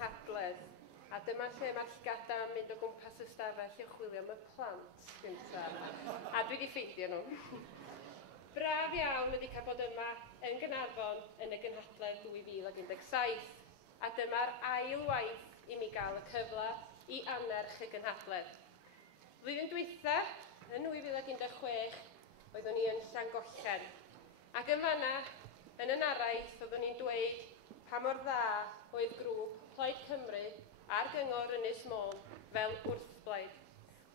gynhadledd. A dyma lle mae'r llgada yn mynd o gwmpas y stafell i chwilio am y plant gyntaf. A dwi wedi ffeindio nhw. Braf iawn ydi cael bod yma yn Gaernarfon yn y gynhadledd 2017. A dyma'r ail waith i mi gael y cyfle i anerch y gynhadledd. Flwyddyn dwytha, yn 2016, oeddwn ni yn Llangollen. Ac yn fanna, yn yn araith, oeddwn ni'n dweud pa mor dda oedd grŵp Plaid Cymru a'r gyngor Ynys Môn fel wrthblaid.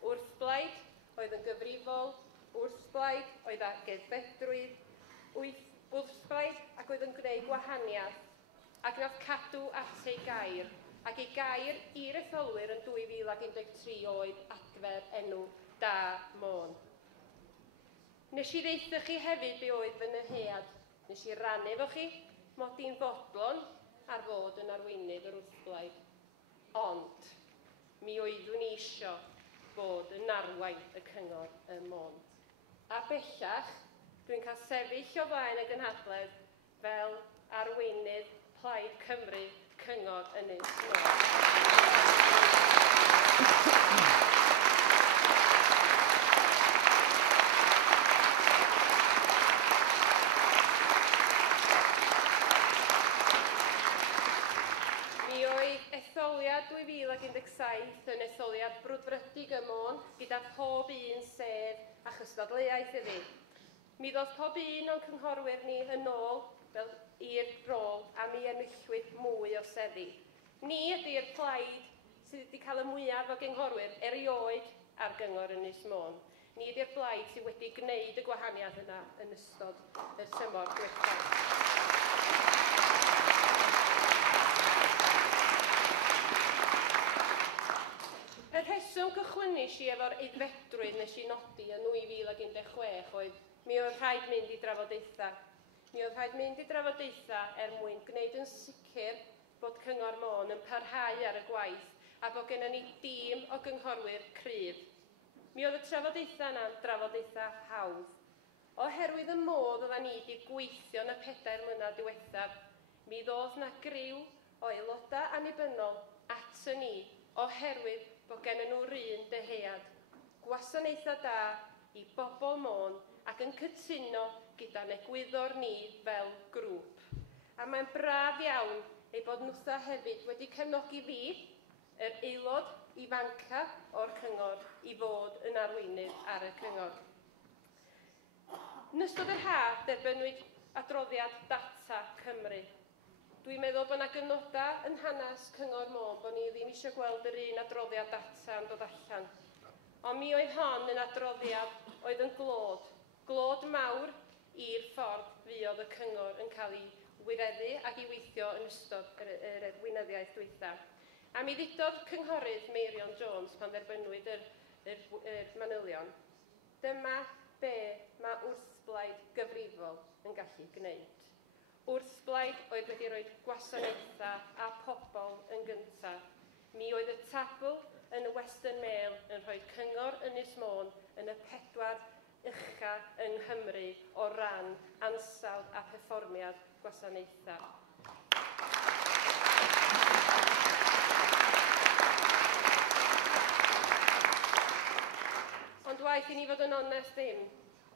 Wrthblaid oedd yn gyfrifol, wrthblaid oedd ag geddfedrwydd, wrthblaid ac oedd yn gwneud gwahaniaeth, ac nath cadw at ei gair, ac ei gair i'r etholwyr yn 2013 oedd adfer enw Da Môn. Nes i ddeitha chi hefyd be oedd fy nyhead. Nes i rannu efo chi mod i'n fodlon ar fod yn arweinydd yr wrthblaid. Ond, mi oeddwn ni isio bod yn arwain y cyngor y Môn. A bellach, dwi'n cael sefyll o flaen y gynhadledd fel arweinydd Plaid Cymru cyngor Ynys Môn. Etholiad 2017 yn etholiad brwdfrydig y Môn gyda pob un sef a chystadleuaeth iddi. Mi ddodd pob un o'n cynghorwyr ni yn ôl fel i'r rôl a mi enillwyd mwy o seddi. Ni ydy'r plaid sydd wedi cael y mwyaf o gynghorwyr erioed ar gyngor Ynys Môn. Ni ydy'r blaid sydd wedi gwneud y gwahaniaeth yna yn ystod y tymor diwethaf. Y rheswm cychwynnu si efo'r aeddfedrwydd nes i nodi yn 2016 oedd mi oedd rhaid mynd i drafodaethau. Mi oedd rhaid mynd i drafodaethau mwyn gwneud yn sicr bod Cyngor Môn yn parhau ar y gwaith a bod gennym ni dîm o gynghorwyr cryf. Mi oedd y trafodaethau yna'n drafodaethau hawdd. Oherwydd y modd oedden ni wedi gweithio yn y 4 mlynedd diwethaf, mi ddodd na griw o aelodau annibynnol at ni oherwydd bod gennym nhw'r un dyhead, gwasanaethau da i bobl Môn ac yn cytuno gyda'n egwyddor ni fel grŵp. A mae'n braf iawn ei bod nhwtha hefyd wedi cefnogi fi, yr aelod ifanca o'r cyngor, i fod yn arweinydd ar y cyngor. Yn ystod yr haf, derbynwyd adroddiad Data Cymru. Dwi'n meddwl bod yna gynodau yn hanes Cyngor Môn bod ni ddim eisiau gweld yr un adroddiad data yn dod allan. Ond mi oedd hon yn adroddiad oedd yn glod mawr i'r ffordd fuodd y cyngor yn cael ei wireddu ac i weithio yn ystod yr weinyddiaeth dwytha. A mi ddudodd cynghorydd Meirion Jones pan dderbynwyd yr manylion. Dyma be mae wrthblaid gyfrifol yn gallu gwneud. Wrthblaid oedd wedi rhoi gwasanaethau a pobl yn gyntaf. Mi oedd y tabl yn y Western Mail yn rhoi cyngor Ynys Môn yn y 4 ucha yng Nghymru o ran ansawdd a perfformiad gwasanaethau. Ond waeth i ni fod yn onest ddim,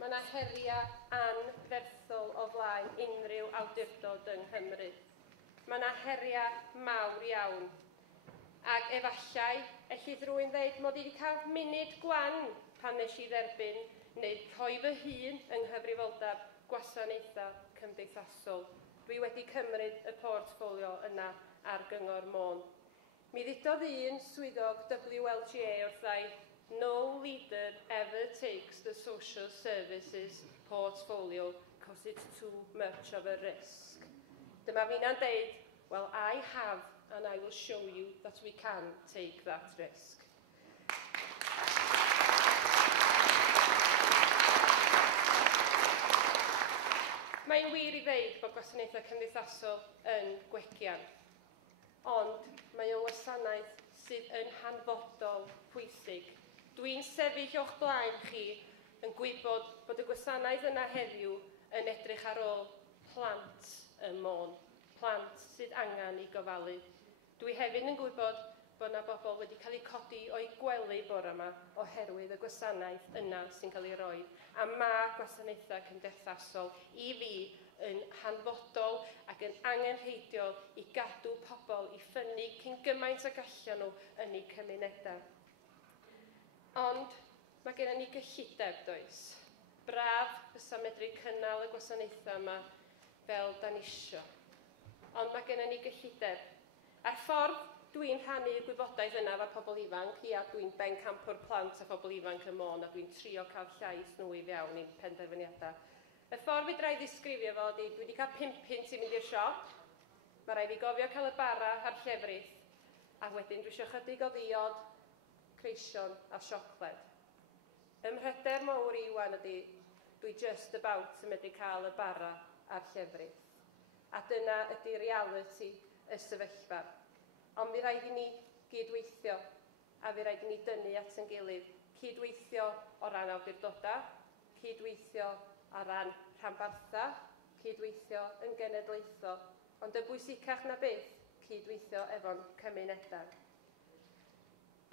mae yna heriau anferthol o flaen unrhyw awdurdod yng Nghymru. Mae yna heriau mawr iawn. Ac efallai, ellith rwy'n dweud mod i wedi cael munud gwan pan nes i dderbyn neu rhoi fy hun yng nghyfrifoldeb gwasanaethau cymdeithasol. Dwi wedi cymryd y portffolio yna ar gyngor Môn. Mi ddudodd un swyddog WLGA wrthai, no leader ever takes the social services portfolio because it's too much of a risk. Dyma fi'n deud, well, I have, and I will show you that we can take that risk. Mae'n wir i ddeud bod gwasanaethau cymdeithasol yn gwegian, ond mae o'n wasanaeth sydd yn hanfodol pwysig. Dwi'n sefyll o'ch blaen chi yn gwybod bod y gwasanaeth yna heddiw yn edrych ar ôl plant y Môn, plant sydd angen ei gofalu. Dwi hefyd yn gwybod bod yna bobl wedi cael eu codi o'i gwely bore yma oherwydd y gwasanaeth yna sy'n cael ei roi. A mae gwasanaethau cymdeithasol i fi yn hanfodol ac yn angenrheidiol i gadw pobl i ffynnu cyn gymaint ag allan nhw yn eu cymunedau. Ond mae gennym ni gyllideb, does. Braf fysa medru cynnal y gwasanaethau yma fel da ni isio. Ond mae gennym ni gyllideb. A'r ffordd dwi'n rhannu y gwybodaeth yna efo pobl ifanc, ia, dwi'n bencampwr plant a phobl ifanc y Môn, a dwi'n trio cael llais nhw i fewn i'n penderfyniadau. Y ffordd fi rai ddisgrifio fo ydi, dwi wedi cael 5 punt i mynd i'r siop, mae rai fi gofio cael y bara a'r llefrith, a wedyn dwi eisiau chydig o ddiod, creision a siocled. Ymhryder mawr i wan ydi, dwi just about yn medru cael y bara a'r llefrith. A dyna ydi reality y sefyllfa. Ond mi rhaid i ni gydweithio, a fi rhaid i ni dynnu at yn gilydd. Cydweithio o ran awdurdodau, cydweithio o ran rhanbartha, cydweithio yn genedlaethol, ond y bwysicach na beth, cydweithio efo'n cymunedau.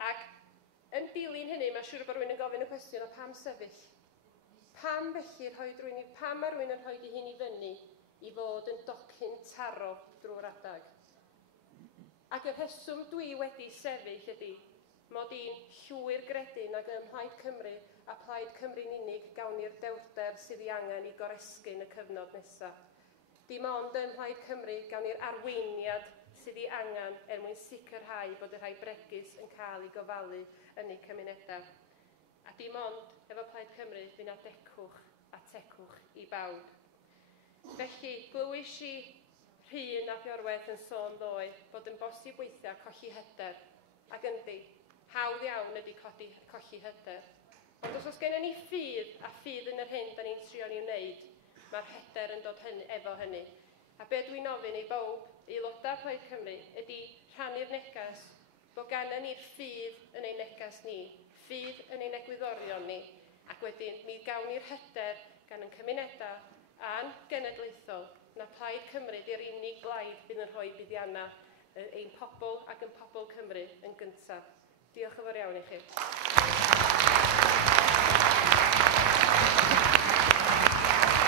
Ac yn dilyn hynny, mae siŵr bod rwy'n yn gofyn y cwestiwn o pam sefyll. Pam felly pam mae rwy'n yn rhoi i hyn i fyny i fod yn docyn taro drwy'r adag? Ac y rheswm dwi wedi sefyll ydy, mod i'n llwyr gredyn ag ym Mhlaid Cymru a Plaid Cymru'n unig gawn ni'r dewrder sydd ei angen i goresgyn y cyfnod nesaf. Dim ond ym Mhlaid Cymru gawn ni'r arweiniad sydd ei angen mwyn sicrhau bod y rhai bregus yn cael ei gofalu yn eu cymunedau. A dim ond efo Plaid Cymru fydd na decwch a tecwch i bawb. Felly, glywys i Rhyn a Fiorwedd yn sôn ddoe bod yn bosib weithiau colli hyder, ac yndi, hawdd iawn ydy colli hyder. Ond os gennym ni ffydd a ffydd yn yr hyn da ni'n trio ni wneud, mae'r hyder yn dod efo hynny. A be dwi'n ofyn i bawb aelodau Plaid Cymru ydy rhannu'r neges bod gennym ni'r ffydd yn ein neges ni, ffydd yn ein egwyddorion ni, ac wedyn mi gawn ni'r hyder gan yn cymunedau a'n genedlaethol na Plaid Cymru di'r unig blaid bydd yn rhoi buddiannau ein pobl ac yn pobl Cymru yn gyntaf. Diolch yn fawr iawn i chi.